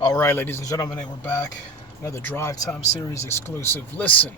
All right, ladies and gentlemen, we're back. Another Drive Time Series exclusive. Listen,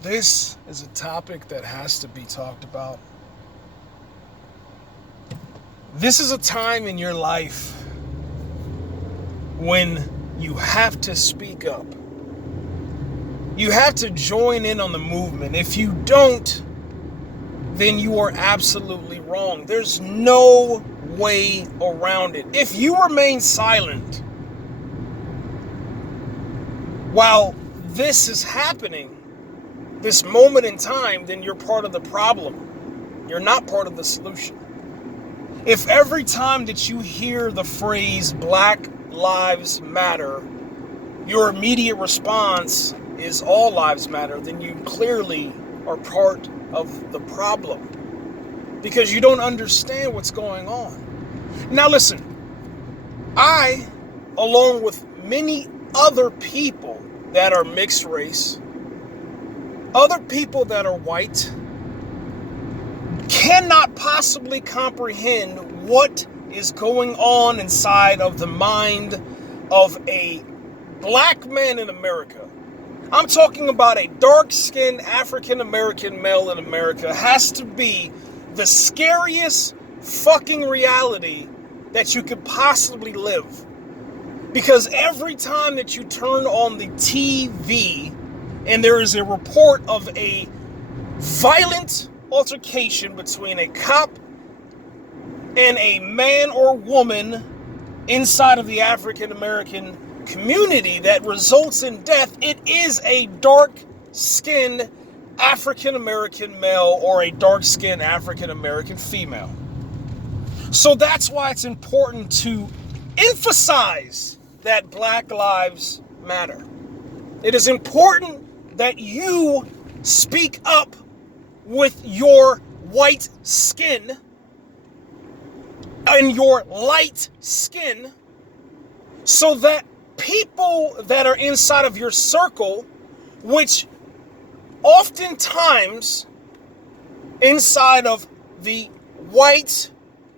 this is a topic that has to be talked about. This is a time in your life when you have to speak up. You have to join in on the movement. If you don't, then you are absolutely wrong. There's no way around it. If you remain silent while this is happening, this moment in time, then you're part of the problem. You're not part of the solution. If every time that you hear the phrase Black Lives Matter, your immediate response is all lives matter, then you clearly are part of the problem because you don't understand what's going on. Now listen, I, along with many other people that are mixed race, other people that are white, cannot possibly comprehend what is going on inside of the mind of a black man in America. I'm talking about a dark-skinned African-American male in America has to be the scariest fucking reality that you could possibly live. Because every time that you turn on the TV and there is a report of a violent altercation between a cop and a man or woman inside of the African American community that results in death, it is a dark-skinned African American male or a dark-skinned African American female. So that's why it's important to emphasize that Black Lives Matter. It is important that you speak up with your white skin and your light skin so that people that are inside of your circle, which oftentimes inside of the white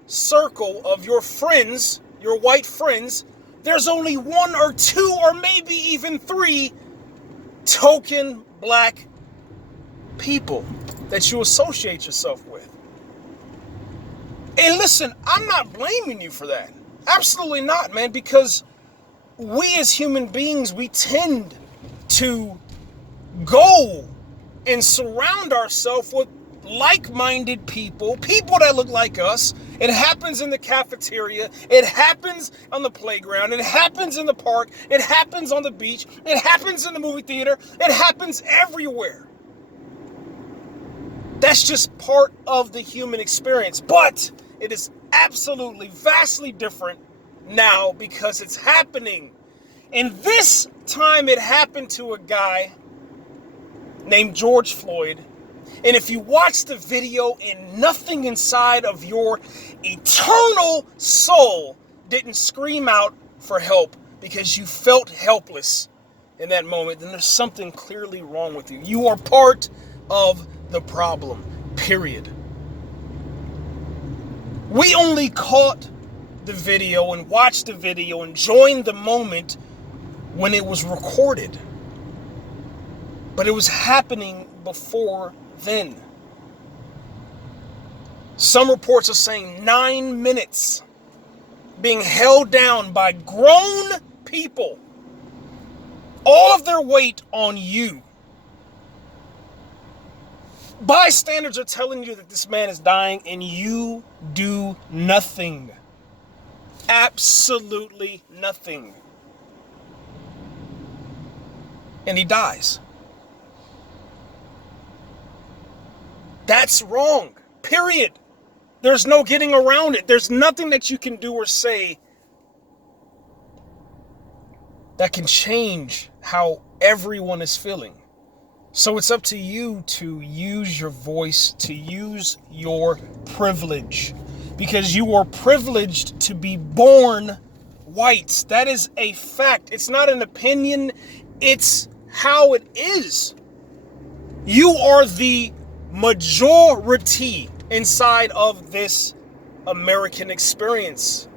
circle of your friends, your white friends, there's only one or two or maybe even three token black people that you associate yourself with. And listen, I'm not blaming you for that. Absolutely not, man, because we as human beings, we tend to go and surround ourselves with like-minded people that look like us. It happens in the cafeteria, it happens on the playground, it happens in the park, it happens on the beach, it happens in the movie theater, it happens everywhere. That's just part of the human experience, but it is absolutely vastly different now because it's happening. And this time it happened to a guy named George Floyd. And if you watch the video and nothing inside of your eternal soul didn't scream out for help because you felt helpless in that moment, then there's something clearly wrong with you. You are part of the problem, period. We only caught the video and watched the video and joined the moment when it was recorded. But it was happening before then. Some reports are saying 9 minutes being held down by grown people, all of their weight on you. Bystanders are telling you that this man is dying and you do nothing. Absolutely nothing. And he dies. That's wrong. Period. There's no getting around it. There's nothing that you can do or say that can change how everyone is feeling. So it's up to you to use your voice, to use your privilege, because you are privileged to be born white. That is a fact. It's not an opinion. It's how it is. You are the majority inside of this American experience.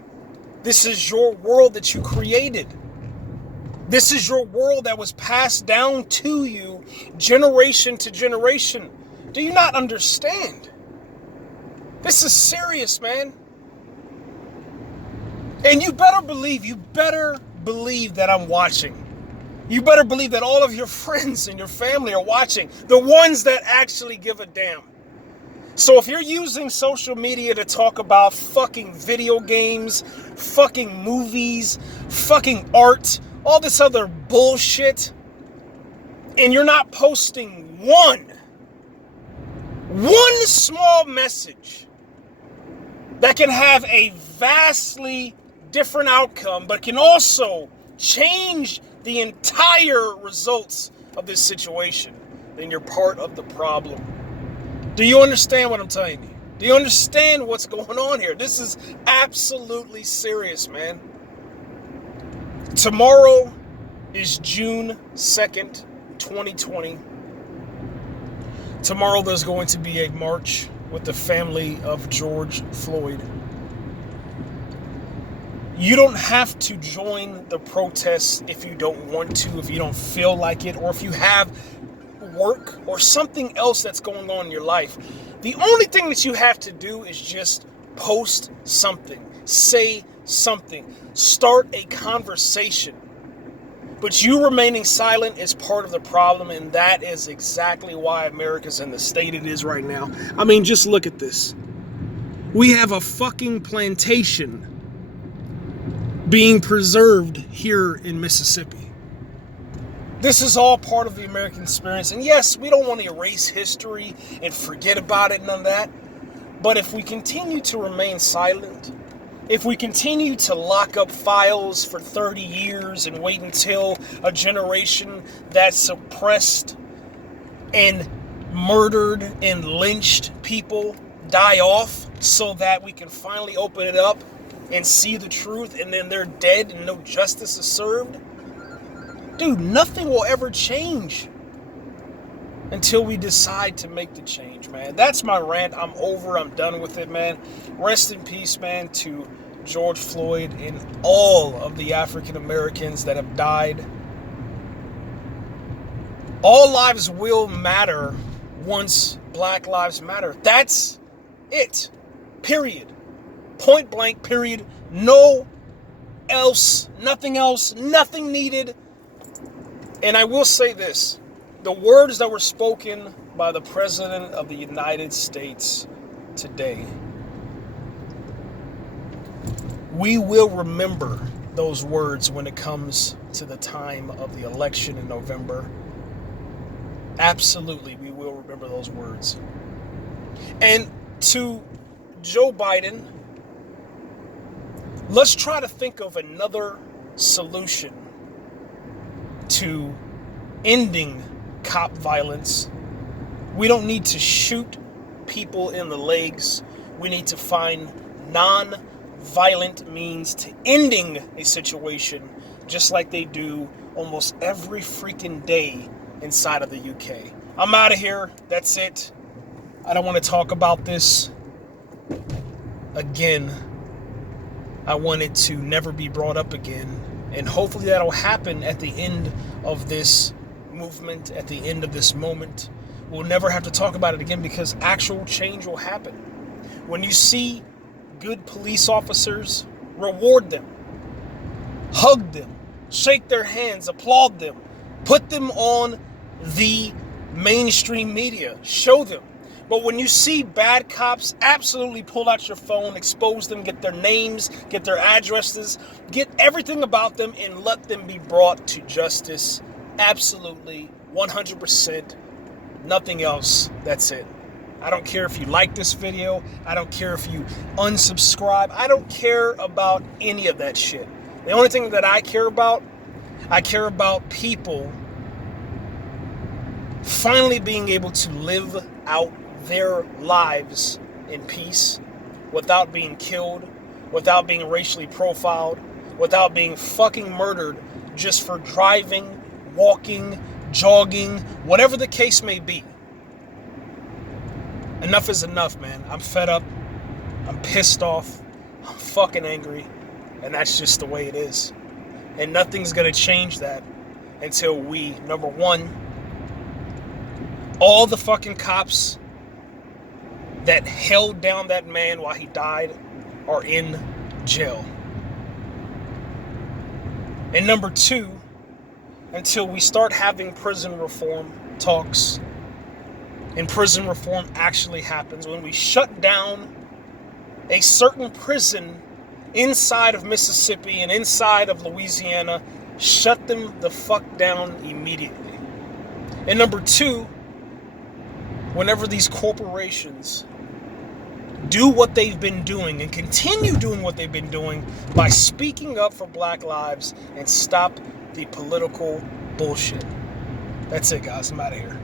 This is your world that you created. This is your world that was passed down to you generation to generation. Do you not understand? This is serious, man. And you better believe that I'm watching. You better believe that all of your friends and your family are watching. The ones that actually give a damn. So if you're using social media to talk about fucking video games, fucking movies, fucking art, all this other bullshit, and you're not posting one small message that can have a vastly different outcome, but can also change the entire results of this situation, then you're part of the problem. Do you understand what I'm telling you? Do you understand what's going on here? This is absolutely serious, man. Tomorrow is June 2nd, 2020. Tomorrow there's going to be a march with the family of George Floyd. You don't have to join the protests if you don't want to, if you don't feel like it, or if you have work or something else that's going on in your life. The only thing that you have to do is just post something, say something, start a conversation. But you remaining silent is part of the problem, and that is exactly why America's in the state it is right now. I mean, just look at this. We have a fucking plantation being preserved here in Mississippi. This is all part of the American experience. And yes, we don't want to erase history and forget about it, none of that. But if we continue to remain silent, if we continue to lock up files for 30 years and wait until a generation that suppressed and murdered and lynched people die off so that we can finally open it up and see the truth, and then they're dead and no justice is served, dude, nothing will ever change until we decide to make the change, man. That's my rant. I'm over. I'm done with it, man. Rest in peace, man, to George Floyd and all of the African Americans that have died. All lives will matter once Black Lives Matter. That's it. Period. Point blank, period. No else, nothing else, nothing needed. And I will say this, the words that were spoken by the President of the United States today, we will remember those words when it comes to the time of the election in November. Absolutely, we will remember those words. And to Joe Biden, let's try to think of another solution to ending cop violence. We don't need to shoot people in the legs. We need to find non-violent means to ending a situation, just like they do almost every freaking day inside of the UK. I'm out of here. That's it. I don't want to talk about this again. I want it to never be brought up again. And hopefully that'll happen at the end of this movement, at the end of this moment. We'll never have to talk about it again because actual change will happen. When you see good police officers, reward them, hug them, shake their hands, applaud them, put them on the mainstream media, show them. But when you see bad cops, absolutely pull out your phone, expose them, get their names, get their addresses, get everything about them, and let them be brought to justice. Absolutely, 100%, nothing else. That's it. I don't care if you like this video. I don't care if you unsubscribe. I don't care about any of that shit. The only thing that I care about people finally being able to live out their lives in peace, without being killed, without being racially profiled, without being fucking murdered just for driving, walking, jogging, whatever the case may be. Enough is enough, man. I'm fed up. I'm pissed off. I'm fucking angry. And that's just the way it is. And nothing's going to change that until we, number one, all the fucking cops that held down that man while he died are in jail. And number two, until we start having prison reform talks and prison reform actually happens, when we shut down a certain prison inside of Mississippi and inside of Louisiana, shut them the fuck down immediately. And number two, whenever these corporations do what they've been doing and continue doing what they've been doing by speaking up for Black lives and stop the political bullshit. That's it, guys. I'm out of here.